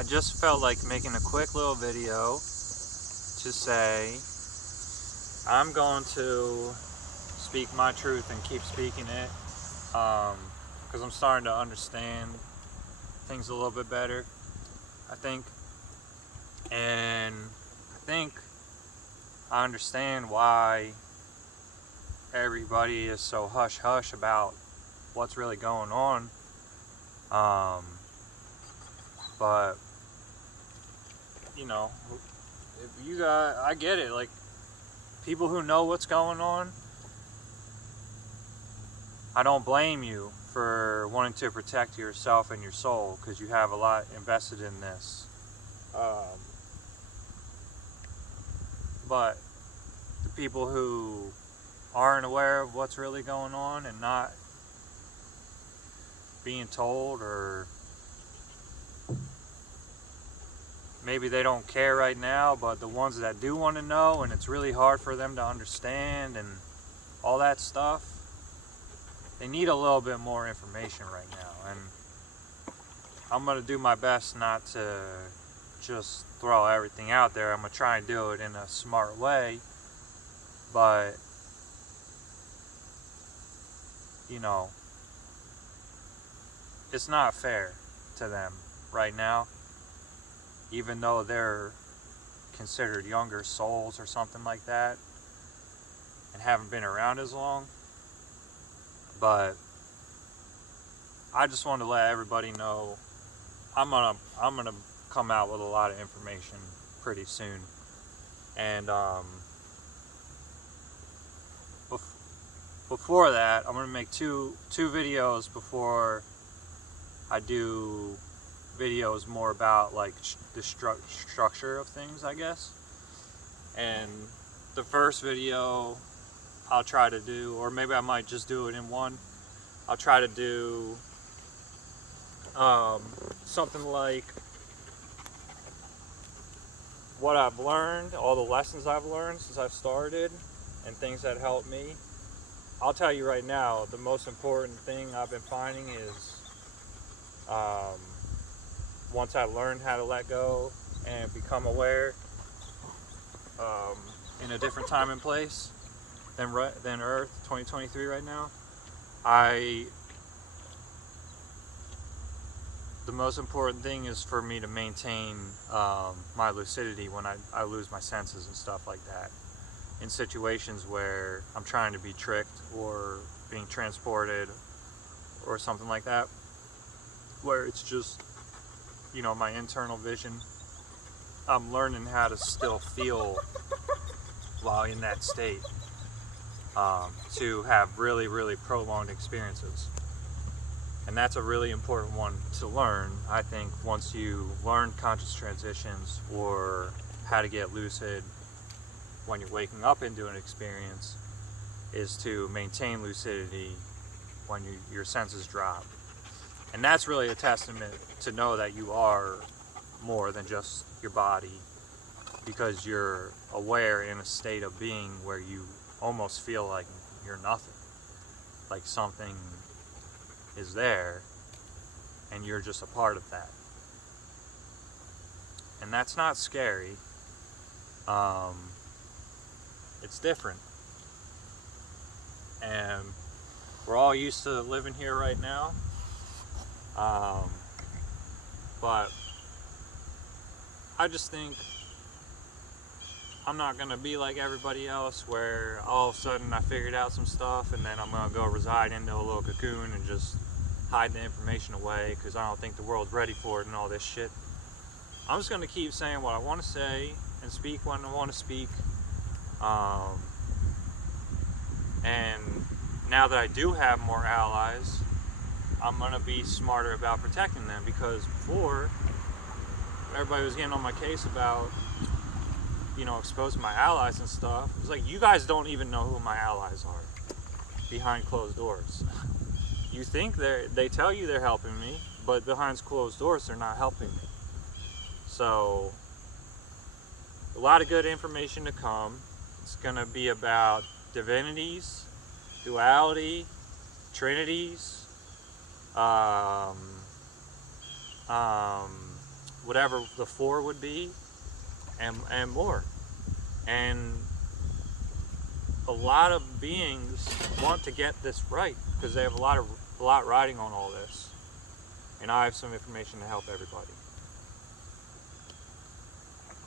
I just felt like making a quick little video to say I'm going to speak my truth and keep speaking it, because I'm starting to understand things a little bit better, I think. And I think I understand why everybody is so hush-hush about what's really going on. But you know, if you got, I get it, like, people who know what's going on, I don't blame you for wanting to protect yourself and your soul, because you have a lot invested in this. But the people who aren't aware of what's really going on and not being told, or maybe they don't care right now, but the ones that do want to know, and it's really hard for them to understand and all that stuff, they need a little bit more information right now. And I'm going to do my best not to just throw everything out there. I'm going to try and do it in a smart way, but you know, it's not fair to them right now, even though they're considered younger souls or something like that and haven't been around as long. But I just wanted to let everybody know I'm gonna come out with a lot of information pretty soon. And before that, I'm gonna make two videos before I do videos more about like the structure of things, I guess. And the first video I'll try to do, or maybe I might just do it in one, I'll try to do something like what I've learned, all the lessons I've learned since I've started, and things that helped me. I'll tell you right now, the most important thing I've been finding is once I learned how to let go and become aware in a different time and place than Earth 2023 right now, the most important thing is for me to maintain my lucidity when I lose my senses and stuff like that, in situations where I'm trying to be tricked or being transported or something like that, where it's just, you know, my internal vision. I'm learning how to still feel while in that state, to have really, really prolonged experiences. And that's a really important one to learn, I think, once you learn conscious transitions or how to get lucid when you're waking up into an experience, is to maintain lucidity when your senses drop. And that's really a testament to know that you are more than just your body, because you're aware in a state of being where you almost feel like you're nothing, like something is there and you're just a part of that. And that's not scary. It's different. And we're all used to living here right now. But I just think I'm not going to be like everybody else, where all of a sudden I figured out some stuff and then I'm going to go reside into a little cocoon and just hide the information away because I don't think the world's ready for it and all this shit. I'm just going to keep saying what I want to say and speak when I want to speak. And now that I do have more allies, I'm going to be smarter about protecting them, because before, everybody was getting on my case about, you know, exposing my allies and stuff. It's like, you guys don't even know who my allies are behind closed doors. You think they tell you they're helping me, but behind closed doors they're not helping me. So a lot of good information to come. It's going to be about divinities, duality, trinities, whatever the 4 would be, and more. And a lot of beings want to get this right because they have a lot riding on all this. And I have some information to help everybody.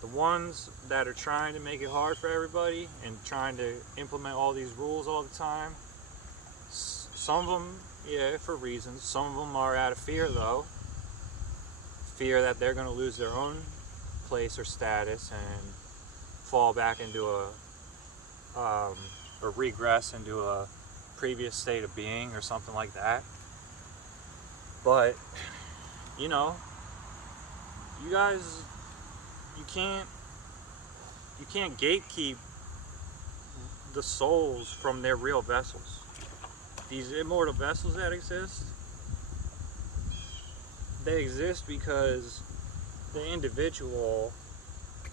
The ones that are trying to make it hard for everybody and trying to implement all these rules all the time, some of them, yeah, for reasons. Some of them are out of fear, though. Fear that they're going to lose their own place or status and fall back into or regress into a previous state of being or something like that. But, you know, you guys, you can't gatekeep the souls from their real vessels. These immortal vessels that exist, they exist because the individual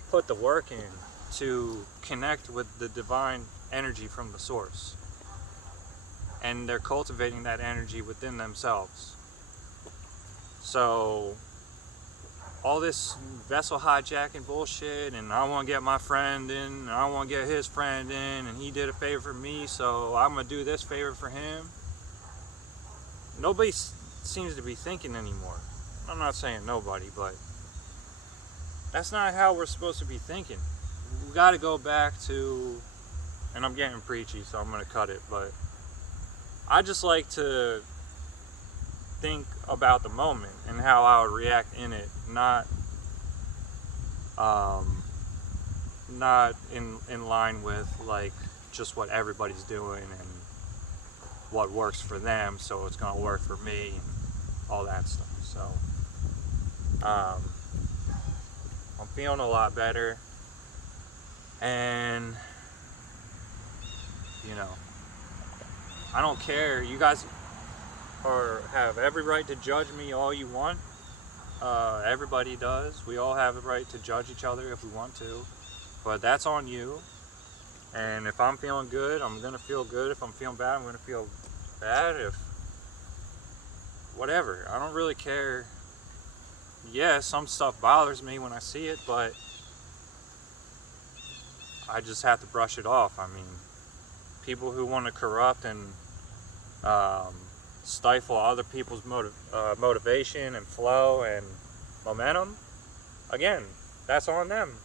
put the work in to connect with the divine energy from the source. And they're cultivating that energy within themselves. So all this vessel hijacking bullshit, and I want to get my friend in, and I want to get his friend in, and he did a favor for me, so I'm going to do this favor for him. Nobody seems to be thinking anymore. I'm not saying nobody, but that's not how we're supposed to be thinking. We got to go back to, and I'm getting preachy, so I'm going to cut it, but I just like to think about the moment and how I would react in it, not in line with like just what everybody's doing and what works for them, so it's gonna work for me and all that stuff. So I'm feeling a lot better, and you know, I don't care. You guys have every right to judge me all you want. Everybody does. We all have a right to judge each other if we want to, but that's on you. And if I'm feeling good, I'm gonna feel good. If I'm feeling bad, I'm gonna feel bad. If whatever, I don't really care. Yeah, some stuff bothers me when I see it, but I just have to brush it off. I mean, people who want to corrupt and stifle other people's motivation and flow and momentum, again, that's on them.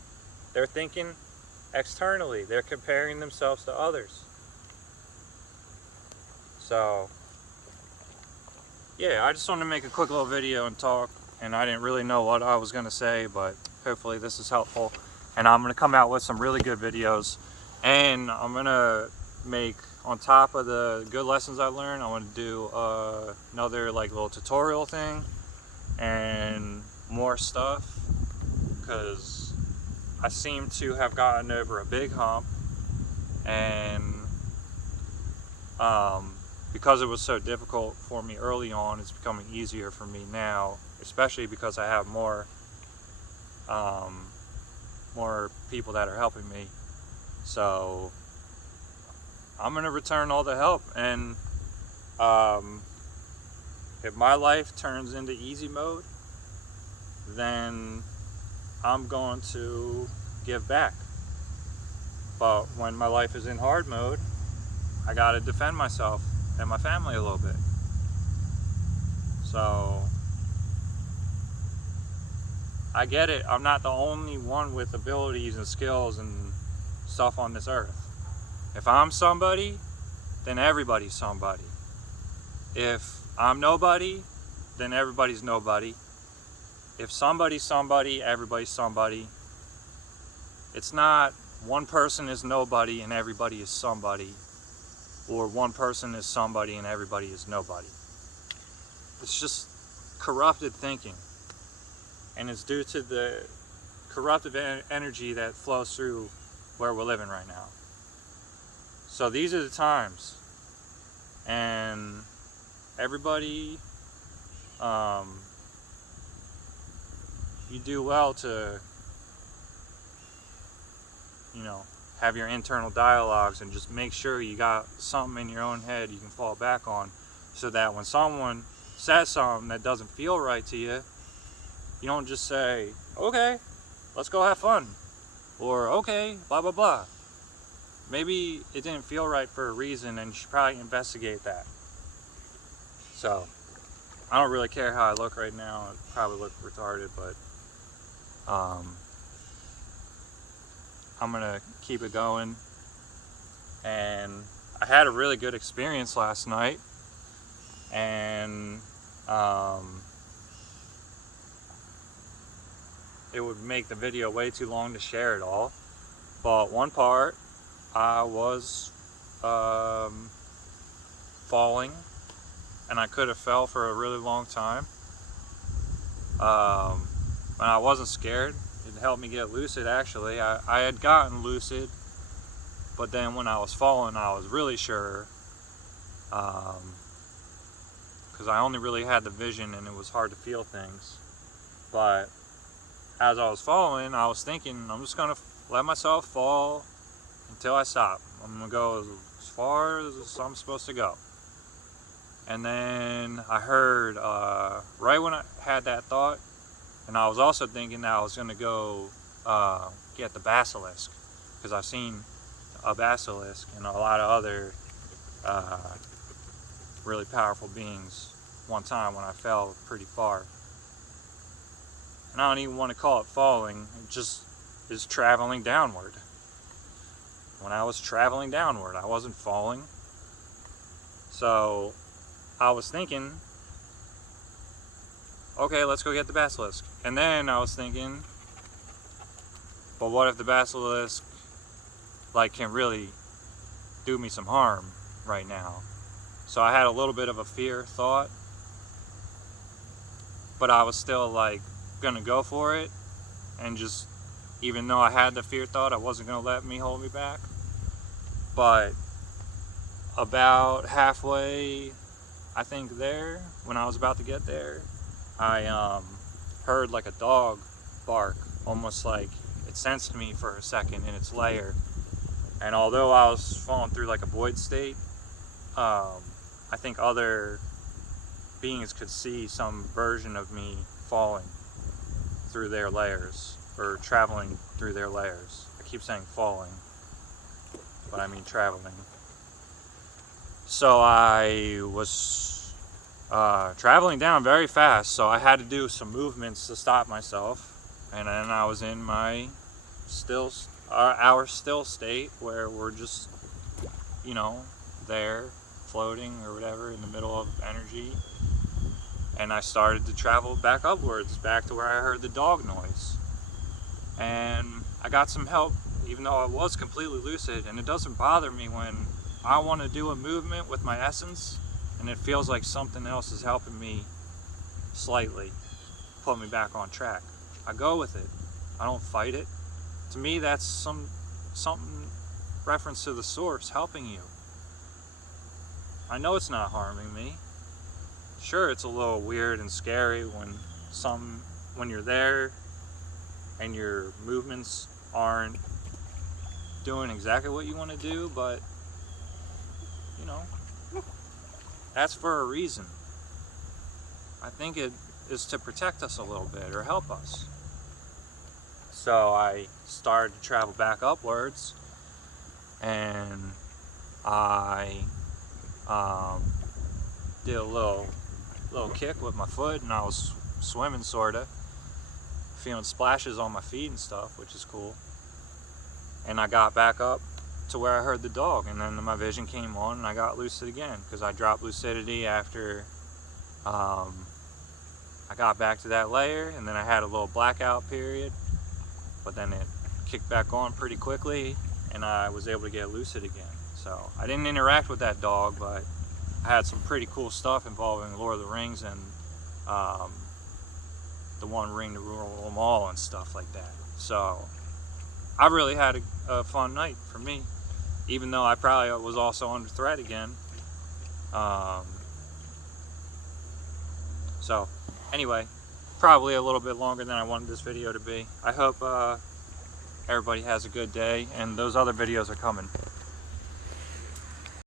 They're thinking externally. They're comparing themselves to others. So, yeah, I just wanted to make a quick little video and talk, and I didn't really know what I was going to say, but hopefully this is helpful. And I'm going to come out with some really good videos, and I'm going to make, on top of the good lessons I learned, I want to do another like little tutorial thing and more stuff, because I seem to have gotten over a big hump, and because it was so difficult for me early on, it's becoming easier for me now, especially because I have more people that are helping me. So I'm gonna return all the help, and if my life turns into easy mode, then I'm going to give back. But when my life is in hard mode, I gotta defend myself and my family a little bit. So I get it. I'm not the only one with abilities and skills and stuff on this earth. If I'm somebody, then everybody's somebody. If I'm nobody, then everybody's nobody. If somebody's somebody, everybody's somebody. It's not one person is nobody and everybody is somebody, or one person is somebody and everybody is nobody. It's just corrupted thinking, and it's due to the corruptive energy that flows through where we're living right now. So these are the times, and everybody, you do well to, you know, have your internal dialogues and just make sure you got something in your own head you can fall back on, so that when someone says something that doesn't feel right to you, You don't just say, okay, let's go have fun, or okay, blah blah blah. Maybe it didn't feel right for a reason, and you should probably investigate that. So I don't really care how I look right now. I probably look retarded, but I'm gonna keep it going. And I had a really good experience last night, and it would make the video way too long to share it all. But one part, I was falling, and I could have fell for a really long time. And I wasn't scared. It helped me get lucid, actually. I had gotten lucid, but then when I was falling, I was really sure, because I only really had the vision and it was hard to feel things. But as I was falling, I was thinking, I'm just gonna let myself fall until I stop. I'm gonna go as far as I'm supposed to go. And then I heard, right when I had that thought, and I was also thinking that I was gonna go get the basilisk, because I've seen a basilisk and a lot of other really powerful beings one time when I fell pretty far. And I don't even want to call it falling, it just is traveling downward. When I was traveling downward, I wasn't falling. So I was thinking, okay, let's go get the basilisk. And then I was thinking, but what if the basilisk can really do me some harm right now? So I had a little bit of a fear thought, but I was still gonna go for it, and just, even though I had the fear thought, I wasn't gonna let me hold me back. But about halfway, I think there, when I was about to get there, I heard a dog bark, almost like it sensed me for a second in its lair. And although I was falling through a void state, I think other beings could see some version of me falling through their layers, or traveling through their layers. I keep saying falling, but I mean traveling. So I was traveling down very fast, so I had to do some movements to stop myself. And then I was in my our still state, where we're just, there, floating or whatever, in the middle of energy. And I started to travel back upwards, back to where I heard the dog noise. And I got some help, even though I was completely lucid. And it doesn't bother me when I want to do a movement with my essence, and it feels like something else is helping me slightly put me back on track. I go with it. I don't fight it. To me, that's something reference to the source helping you. I know it's not harming me. Sure, it's a little weird and scary when you're there and your movements aren't doing exactly what you want to do, but that's for a reason. I think it is to protect us a little bit, or help us. So I started to travel back upwards, and I did a little kick with my foot, and I was swimming, sorta, feeling splashes on my feet and stuff, which is cool. And I got back up to where I heard the dog, and then my vision came on, and I got lucid again, because I dropped lucidity after I got back to that layer, and then I had a little blackout period, but then it kicked back on pretty quickly, and I was able to get lucid again. So I didn't interact with that dog, but I had some pretty cool stuff involving Lord of the Rings and the One Ring to rule them all and stuff like that. So I really had a fun night for me, even though I probably was also under threat again. So anyway, probably a little bit longer than I wanted this video to be. I hope everybody has a good day, and those other videos are coming.